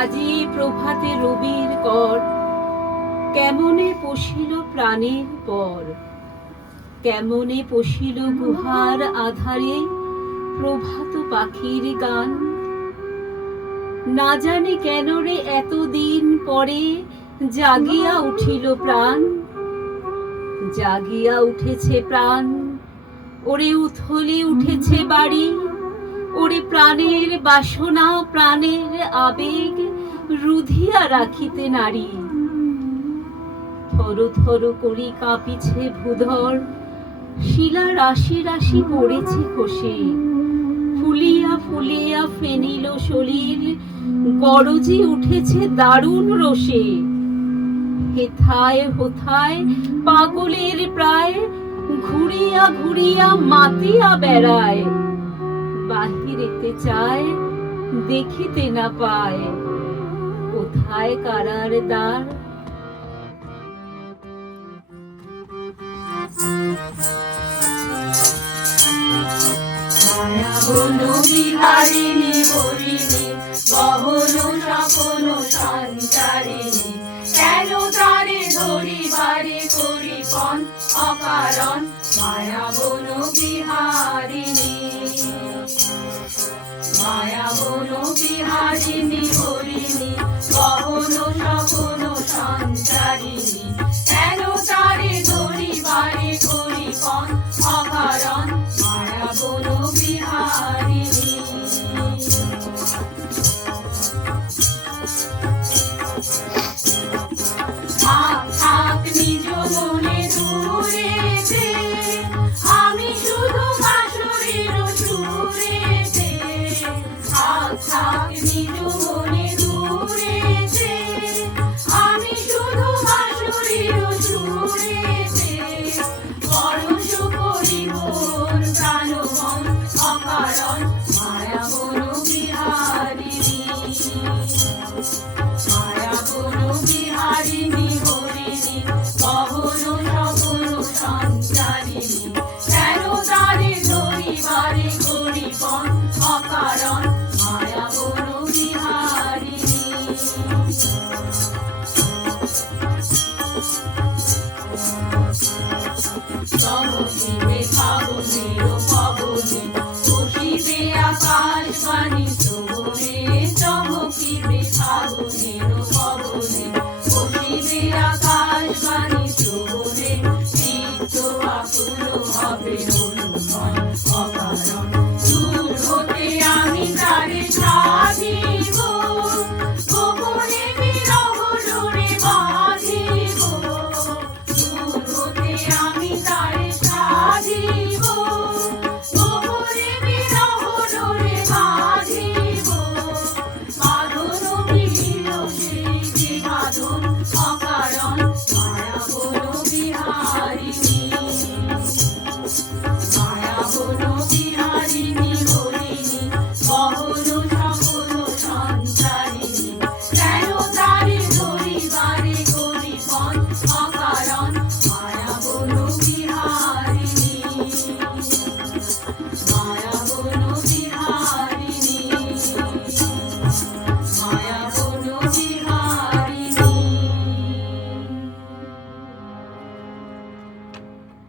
আজি প্রভাতে রবির কর কেমনে পশিল প্রাণের পর, কেমনে পশিল গুহার আধারে প্রভাত পাখির গান। না জানি কেন রে এতদিন পরে জাগিয়া উঠিল প্রাণ, জাগিয়া উঠেছে প্রাণ। ওরে উথলে উঠেছে বাড়ি, ওরে প্রাণের বাসনা প্রাণের আবেগ রুধিয়া রাখিতে নারী। থর থর করি কাঁপিছে ভূধর, শিলা রাশি রাশি পড়েছে খসে। ফুলিয়া ফুলিয়া ফেনিল শরীর, গরজি উঠেছে দারুণ রোষে। হেথায় হোথায় পাগলের প্রায়, ঘুরিয়া ঘুরিয়া মাতিয়া বেড়ায়। বাহিরেতে চায় দেখিতে না পায়, কোথায় কারার দ্বার। মায়া বন বিহারিণী হরিণী, বহন স্বপন সঞ্চারিণী। কেন তারে ধরিবারে করি পণ অকারণ, মায়া বন বিহারিণী। মায়া বন বিহারিণী হরিণী, বহন স্বপন সঞ্চারিণী। কেন তারে ধরিবারে করি পণ অকারণ, মায়া বন বিহারিণী। থাক থাক নিজ মনে দূরেতে, আমি শুধু বাঁশরীর সুরেতে। থাক থাক নিজ মনে দূরেতে, আমি শুধু বাঁশরীর সুরেতে। পরশ করিব প্রাণ মন অকারণ, মায়া